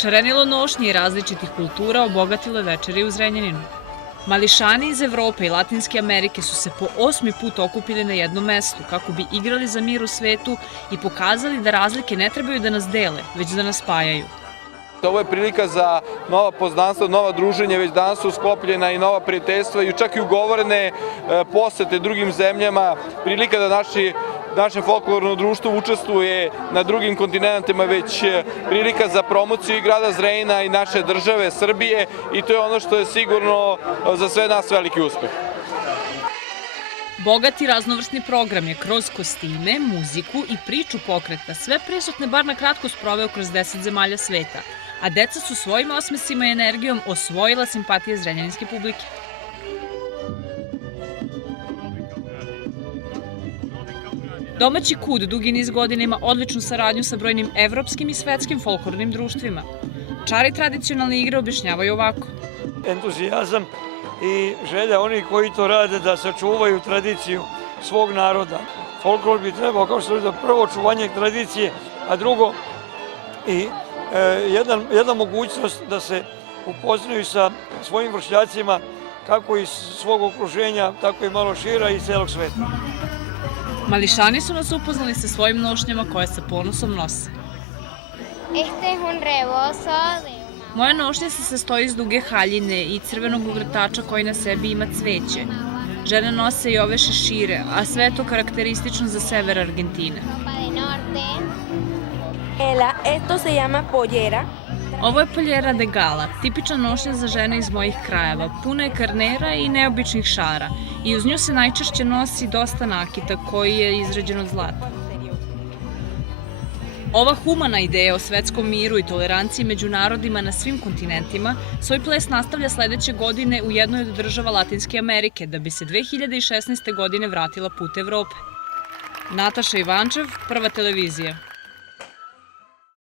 Šarenilo nošnje i različitih kultura obogatilo je večeri u Zrenjaninu. Mališani iz Evrope i Latinske Amerike su se po 8. put okupili na jednom mestu kako bi igrali za mir u svetu i pokazali da razlike ne trebaju da nas dele, već da nas spajaju. Ovo je prilika za nova poznanstva, nova druženja, već danas su sklopljena i nova prijateljstva i čak i ugovorene posete drugim zemljama, prilika da naše folklorno društvo učestvuje na drugim kontinentima, već prilika za promociju i grada Zrenjanina i naše države Srbije i to je ono što je sigurno za sve nas veliki uspeh. Bogati raznovrsni program je kroz kostime, muziku i priču pokreta sve prisutne bar na kratko sproveo kroz 10 zemalja sveta, a deca su svojim osmesima i energijom osvojila simpatije zrenjaninske publike. Domaći KUD dugi niz godina ima odličnu saradnju sa brojnim evropskim i svetskim folklornim društvima. Čari tradicionalne igre objašnjavaju ovako. Entuzijazam i želja onih koji to rade da sačuvaju tradiciju svog naroda. Folklor bi trebao, kao što je prvo čuvanje tradicije, a drugo i jedna mogućnost da se upoznaju sa svojim vršnjacima kako iz svog okruženja, tako i malo šira i celog sveta. Mališani su nas upoznali sa svojim nošnjama koje sa ponosom nose. Moja nošnja se sastoji iz duge haljine i crvenog ogrtača koji na sebi ima cveće. Žene nose i ove šešire, a sve je to karakteristično za sever Argentine. Ovo je poljera de gala, tipična nošnja za žene iz mojih krajeva. Puna je karnera i neobičnih šara i uz nju se najčešće nosi dosta nakita koji je izrađen od zlata. Ova humana ideja o svetskom miru i toleranciji među narodima na svim kontinentima svoj ples nastavlja sledeće godine u jednoj od država Latinske Amerike da bi se 2016. godine vratila put Evrope. Nataša Ivančev, Prva televizija.